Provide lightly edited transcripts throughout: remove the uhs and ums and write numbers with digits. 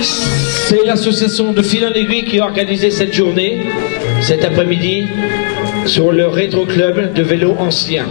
C'est l'association de Fil en Aiguille qui a organisé cette journée, cet après-midi, sur le Rétro Club de vélo ancien.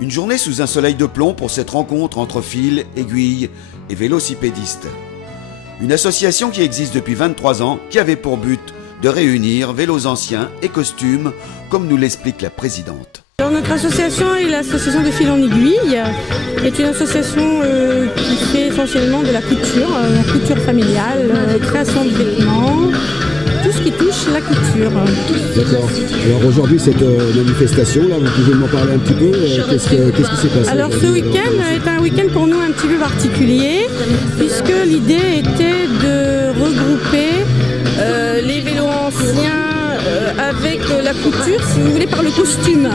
Une journée sous un soleil de plomb pour cette rencontre entre fil, aiguille et vélocipédistes. Une association qui existe depuis 23 ans, qui avait pour but de réunir vélos anciens et costumes, comme nous l'explique la présidente. Alors notre association est l'association de Fil en Aiguille, est une association qui fait essentiellement de la couture familiale, création de vêtements, tout ce qui touche la couture. D'accord. Alors aujourd'hui, cette manifestation, là, vous pouvez m'en parler un petit peu. Qu'est-ce qui s'est passé? Alors ce week-end est un week-end pour nous un petit peu particulier, puisque l'idée était de regrouper les vélos anciens avec la couture, si vous voulez, par le costume.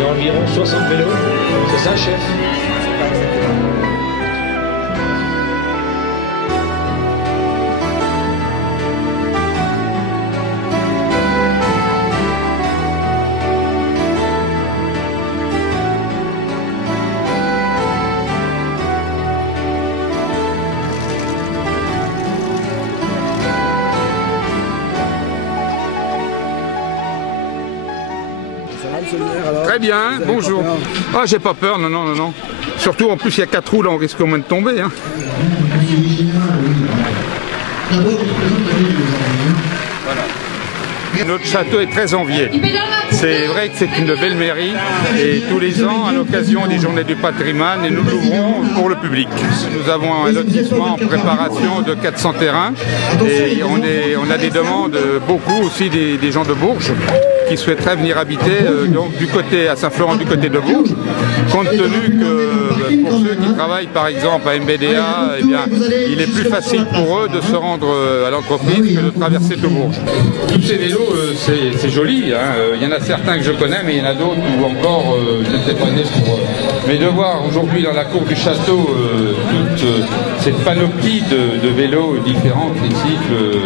Il y a environ 60 vélos, c'est ça, chef? Très bien, bonjour. Ah, j'ai pas peur, non, non, non, non. Surtout, en plus, il y a 4 roues, là, on risque au moins de tomber. Hein. Voilà. Notre château est très envié. C'est vrai que c'est une belle mairie et tous les ans, à l'occasion des journées du patrimoine, et nous l'ouvrons pour le public. Nous avons un lotissement en préparation de 400 terrains et on a des demandes, beaucoup aussi des gens de Bourges qui souhaiteraient venir habiter donc du côté à Saint-Florent, du côté de Bourges, compte tenu que pour ceux qui travaillent par exemple à MBDA, eh bien, il est plus facile pour eux de se rendre à l'entreprise que de traverser tout Bourges. Tous ces vélos, c'est joli, hein. Il y en a certains que je connais, mais il y en a d'autres où encore je ne sais pas né pour... Mais de voir aujourd'hui dans la cour du château toute cette panoplie de vélos différents, tricycles,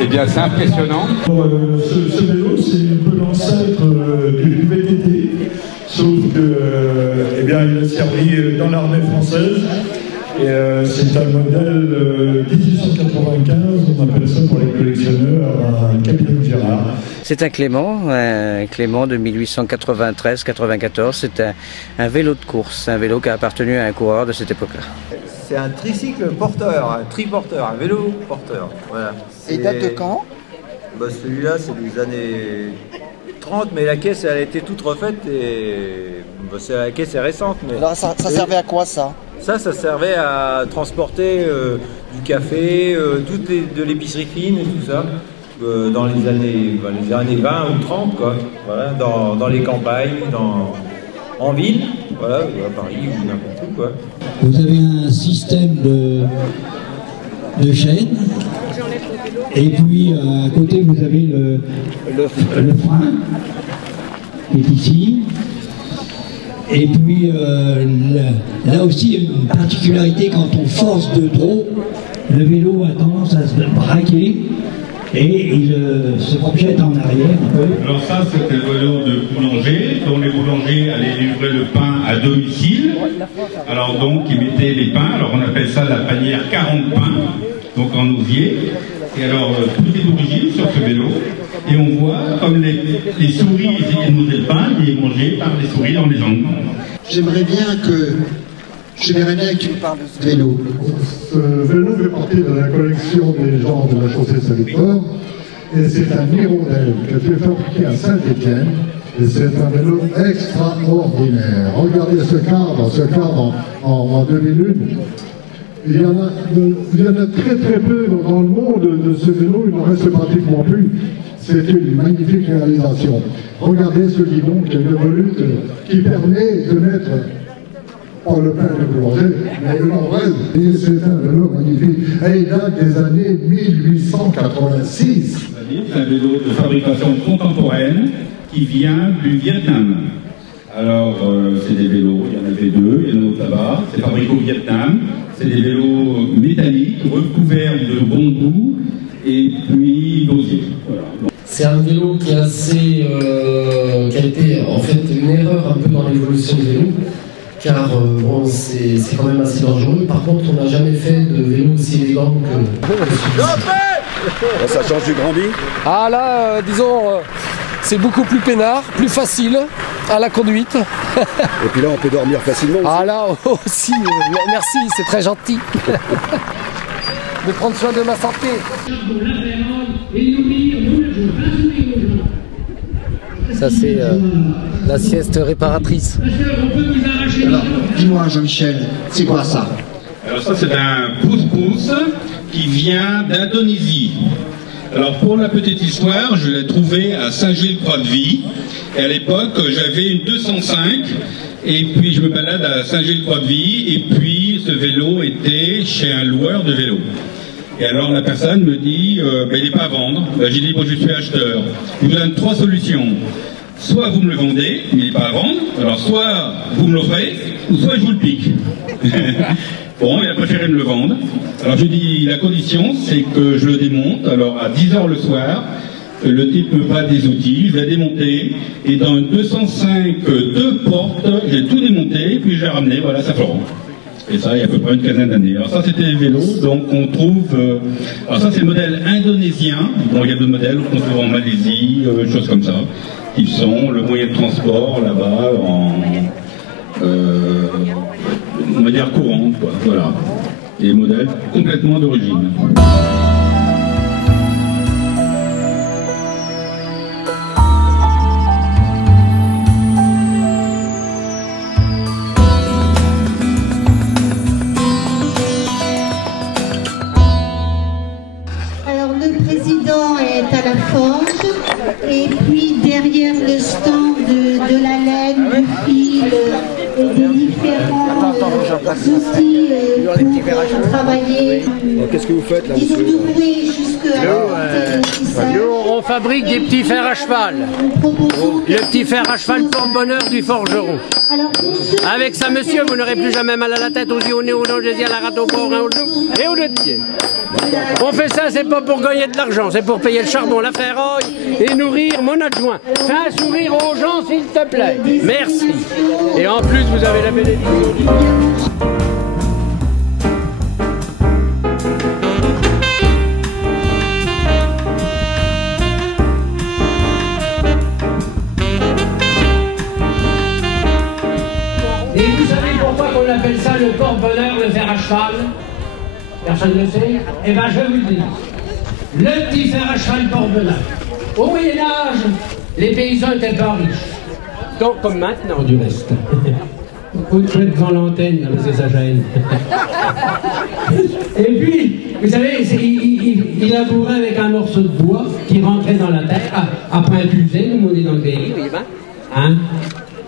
eh bien c'est impressionnant. Ce vélo, c'est un peu l'ancêtre du VTT, sauf que eh bien, il a servi dans l'armée française. Et c'est un modèle 1895, on appelle ça pour les collectionneurs un Capitaine Gérard. C'est un Clément de 1893-94, c'est un vélo de course, un vélo qui a appartenu à un coureur de cette époque-là. C'est un tricycle porteur, un triporteur, un vélo porteur. Voilà. Et il date de quand? Bah, celui-là, c'est des années 30, mais la caisse, elle a été toute refaite et bah, la caisse est récente. Mais... Alors ça servait à quoi ça? Ça servait à transporter du café, de l'épicerie fine et tout ça. dans les années 20 ou 30, quoi. Voilà, dans les campagnes, en ville, voilà, à Paris ou n'importe où, quoi. Vous avez un système de chaîne, et puis à côté vous avez le frein qui est ici. Et puis là aussi il y a une particularité, quand on force de trop, le vélo a tendance à se braquer et il se projette en arrière un peu. Alors ça, c'était le vélo de boulanger, dont les boulangers allaient livrer le pain à domicile. Alors donc ils mettaient les pains, alors on appelle ça la panière 40 pains, donc en osier. Et alors tout est d'origine sur ce vélo. Et on voit comme les souris essayaient de manger le pain, il est mangé par les souris dans les jambes. J'aimerais bien que tu me parles de ce vélo. Ce vélo fait partie de la collection des gens de la chaussée Saint-Victor. Et c'est un hirondelle qui a été fabriqué à Saint-Étienne. Et c'est un vélo extraordinaire. Regardez ce cadre en 2001. Il y en a très très peu dans le monde de ce vélo, il n'en reste pratiquement plus. C'est une magnifique réalisation. Regardez ce guidon qui est une volute qui permet de mettre, pas le pain de boulanger, mais le norvège. Et c'est un vélo magnifique. Et il date des années 1886. C'est un vélo de fabrication contemporaine qui vient du Vietnam. Alors, c'est des vélos, il y en avait deux, il y en a d'autres là-bas, c'est fabriqué au Vietnam, c'est des vélos métalliques, recouverts de bambou et puis d'osier. Voilà. C'est un vélo qui est assez, qui a été en fait une erreur un peu dans l'évolution du vélo, car bon, c'est quand même assez dangereux. Par contre, on n'a jamais fait de vélo aussi élégant que Là, ça change du Grand-Bi. Ah là, disons, c'est beaucoup plus peinard, plus facile à la conduite. Et puis là, on peut dormir facilement aussi. Ah là aussi, merci, c'est très gentil de prendre soin de ma santé. Ça, c'est la sieste réparatrice. Alors, dis-moi, Jean-Michel, c'est quoi ça? Alors ça, c'est un pousse-pousse qui vient d'Indonésie. Alors pour la petite histoire, je l'ai trouvé à Saint-Gilles-Croix-de-Vie. Et à l'époque, j'avais une 205. Et puis je me balade à Saint-Gilles-Croix-de-Vie. Et puis ce vélo était chez un loueur de vélo. Et alors la personne me dit, il n'est pas à vendre. J'ai dit, bon, je suis acheteur. Je vous donne trois solutions. Soit vous me le vendez, mais il n'est pas à vendre. Alors soit vous me l'offrez, ou soit je vous le pique. Bon, il a préféré me le vendre. Alors je dis, la condition, c'est que je le démonte. Alors à 10h le soir, le type me passe des outils, je l'ai démonté. Et dans une 205 deux portes, j'ai tout démonté, puis j'ai ramené, voilà, à Saint-Florent. Et ça, il y a à peu près une quinzaine d'années. Alors ça, c'était les vélos, donc on trouve... alors ça, c'est le modèle indonésien. Bon, il y a d'autres modèles qu'on trouve en Malaisie, choses comme ça, qui sont le moyen de transport là-bas en manière courante, quoi. Voilà. Et modèles complètement d'origine. Alors le président est à la forge et puis derrière le stand de la laine, du fil et des différents outils pour travailler. Qu'est-ce que vous faites là, Disons monsieur? de rouer jusqu'à On fabrique des petits fers à cheval. Le petit fer à cheval porte-bonheur du forgeron. Avec ça, monsieur, vous n'aurez plus jamais mal à la tête, aux yeux, au nez, aux dents, à la rate, au corps, au genou et aux deux pieds. On fait ça, c'est pas pour gagner de l'argent, c'est pour payer le charbon, la ferraille et nourrir mon adjoint. Fais un sourire aux gens, s'il te plaît. Merci. Et en plus, vous avez la bénédiction. Et vous savez pourquoi on appelle ça le porte-bonheur, le fer à cheval? Personne ne le sait? Eh bien, je vais vous le dire. Le petit fer à cheval porte-bonheur. Au Moyen-Âge, les paysans n'étaient pas riches. Donc, comme maintenant, du reste. Vous êtes devant l'antenne, parce que ça gêne. Et puis, vous savez, il labourait avec un morceau de bois qui rentrait dans la terre, après un puiset, nous on est dans le pays, hein.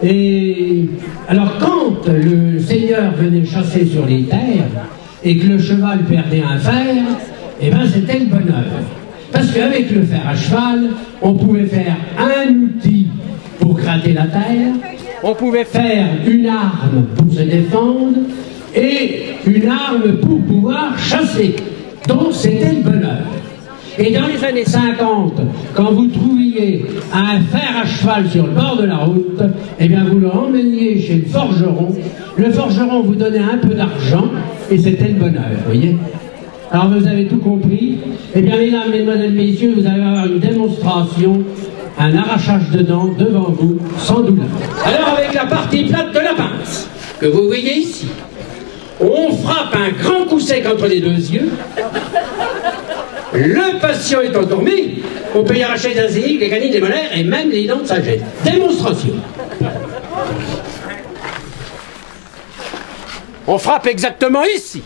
Et alors quand le seigneur venait chasser sur les terres et que le cheval perdait un fer, eh ben c'était le bonheur. Parce qu'avec le fer à cheval, on pouvait faire un outil pour gratter la terre, on pouvait faire une arme pour se défendre et une arme pour pouvoir chasser. Donc c'était le bonheur. Et dans les années 50, quand vous trouviez un fer à cheval sur le bord de la route, eh bien vous le emmeniez chez le forgeron vous donnait un peu d'argent et c'était le bonheur, vous voyez. Alors vous avez tout compris. Eh bien mesdames, mesdemoiselles, messieurs, vous allez avoir une démonstration, un arrachage de dents devant vous, sans douleur. Alors avec la partie plate de la pince, que vous voyez ici, on frappe un grand coup sec entre les deux yeux. Le patient est endormi, on peut y arracher des zéniques, des canines, des molaires et même les dents de sagesse. Démonstration. On frappe exactement ici.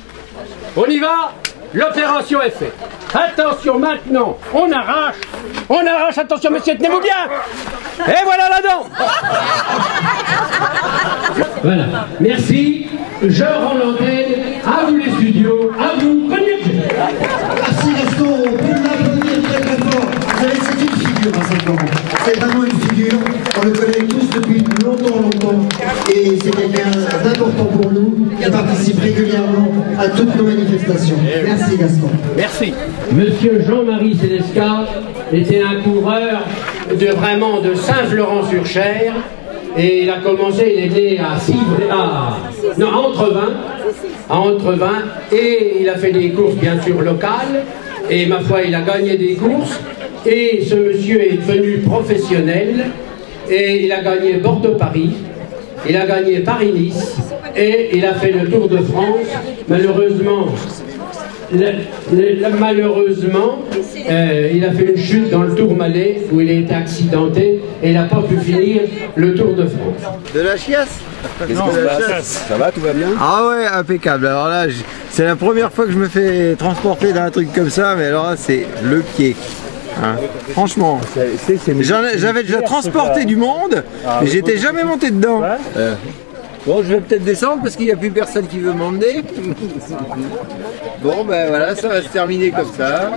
On y va, l'opération est faite. Attention maintenant, on arrache, attention monsieur, tenez-vous bien. Et voilà la dent. Voilà, merci. Je rends l'antenne, à vous les studios, à vous, prenez le jeu. Merci Gaston, on peut l'applaudir très très fort. Vous savez, c'est une figure à Saint-Laurent. C'est vraiment une figure, on le connaît tous depuis longtemps. Et c'est quelqu'un d'important pour nous, qui participe régulièrement à toutes nos manifestations. Merci Gaston. Merci. Monsieur Jean-Marie Célescat était un coureur de Saint-Florent-sur-Cher. Et il a commencé, il était à Entrevin, et il a fait des courses bien sûr locales, et ma foi il a gagné des courses, et ce monsieur est devenu professionnel, et il a gagné Bordeaux-Paris, il a gagné Paris-Nice, et il a fait le Tour de France. Malheureusement, il a fait une chute dans le Tourmalet où il a été accidenté et il n'a pas pu finir le Tour de France. De la chiasse? Qu'est-ce que la chasse? Ça va, tout va bien? Ah ouais, impeccable. Alors là, c'est la première fois que je me fais transporter dans un truc comme ça, mais alors là, c'est le pied. Hein. Franchement, j'avais déjà transporté du monde, mais j'étais jamais monté dedans. Bon, je vais peut-être descendre parce qu'il n'y a plus personne qui veut m'emmener. Bon, ben voilà, ça va se terminer comme ça.